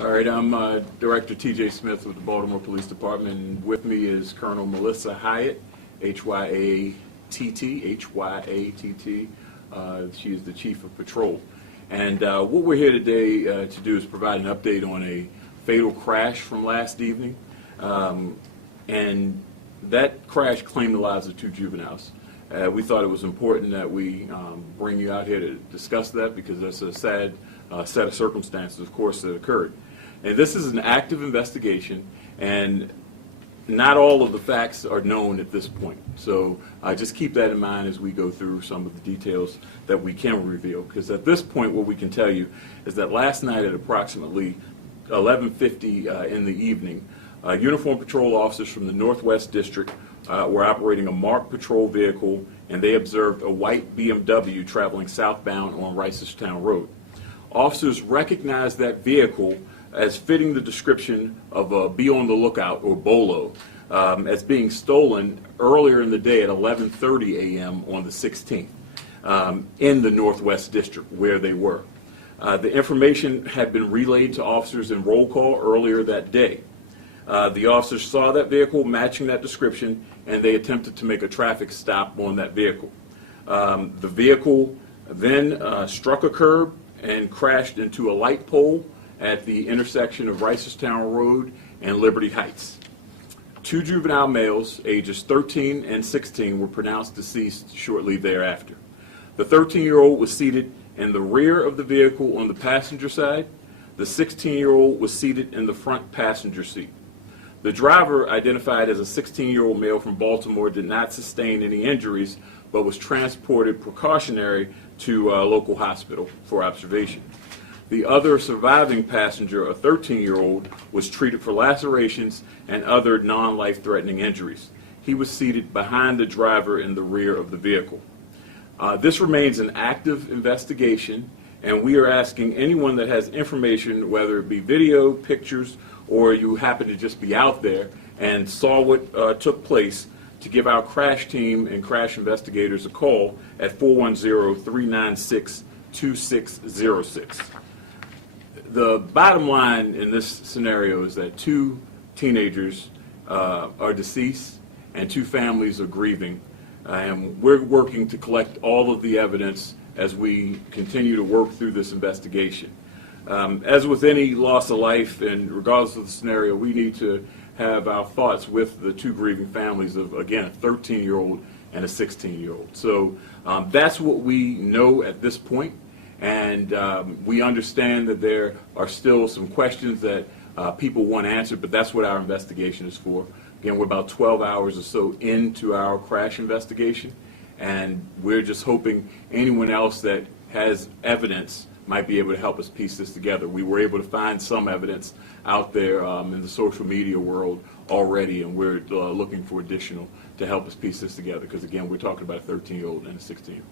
All right, I'm Director T.J. Smith with the Baltimore Police Department, and with me is Colonel Melissa Hyatt, H-Y-A-T-T, H-Y-A-T-T. She is the Chief of Patrol. And what we're here today to do is provide an update on a fatal crash from last evening. And that crash claimed the lives of 2 juveniles. We thought it was important that we bring you out here to discuss that because that's a sad set of circumstances, of course, that occurred. And this is an active investigation, and not all of the facts are known at this point. So just keep that in mind as we go through some of the details that we can reveal. Because at this point, what we can tell you is that last night at approximately 11:50 in the evening, uniformed patrol officers from the Northwest District were operating a marked patrol vehicle, and they observed a white BMW traveling southbound on Reisterstown Road. Officers recognized that vehicle as fitting the description of a Be on the Lookout, or BOLO, as being stolen earlier in the day at 11:30 a.m. on the 16th in the Northwest District where they were. The information had been relayed to officers in roll call earlier that day. The officers saw that vehicle matching that description, and they attempted to make a traffic stop on that vehicle. The vehicle then struck a curb and crashed into a light pole at the intersection of Reisterstown Road and Liberty Heights. 2 juvenile males, ages 13 and 16, were pronounced deceased shortly thereafter. The 13-year-old was seated in the rear of the vehicle on the passenger side. The 16-year-old was seated in the front passenger seat. The driver, identified as a 16-year-old male from Baltimore, did not sustain any injuries, but was transported precautionary to a local hospital for observation. The other surviving passenger, a 13-year-old, was treated for lacerations and other non-life-threatening injuries. He was seated behind the driver in the rear of the vehicle. This remains an active investigation, and we are asking anyone that has information, whether it be video, pictures, or you happen to just be out there and saw what took place, to give our crash team and crash investigators a call at 410-396-2606. The bottom line in this scenario is that 2 teenagers are deceased and 2 families are grieving, and we're working to collect all of the evidence as we continue to work through this investigation. As with any loss of life, and regardless of the scenario, we need to have our thoughts with the 2 grieving families of, again, a 13-year-old and a 16-year-old. So that's what we know at this point, and we understand that there are still some questions that people want answered, but that's what our investigation is for. Again, we're about 12 hours or so into our crash investigation, and we're just hoping anyone else that has evidence might be able to help us piece this together. We were able to find some evidence out there in the social media world already, and we're looking for additional to help us piece this together, because again, we're talking about a 13-year-old and a 16-year-old.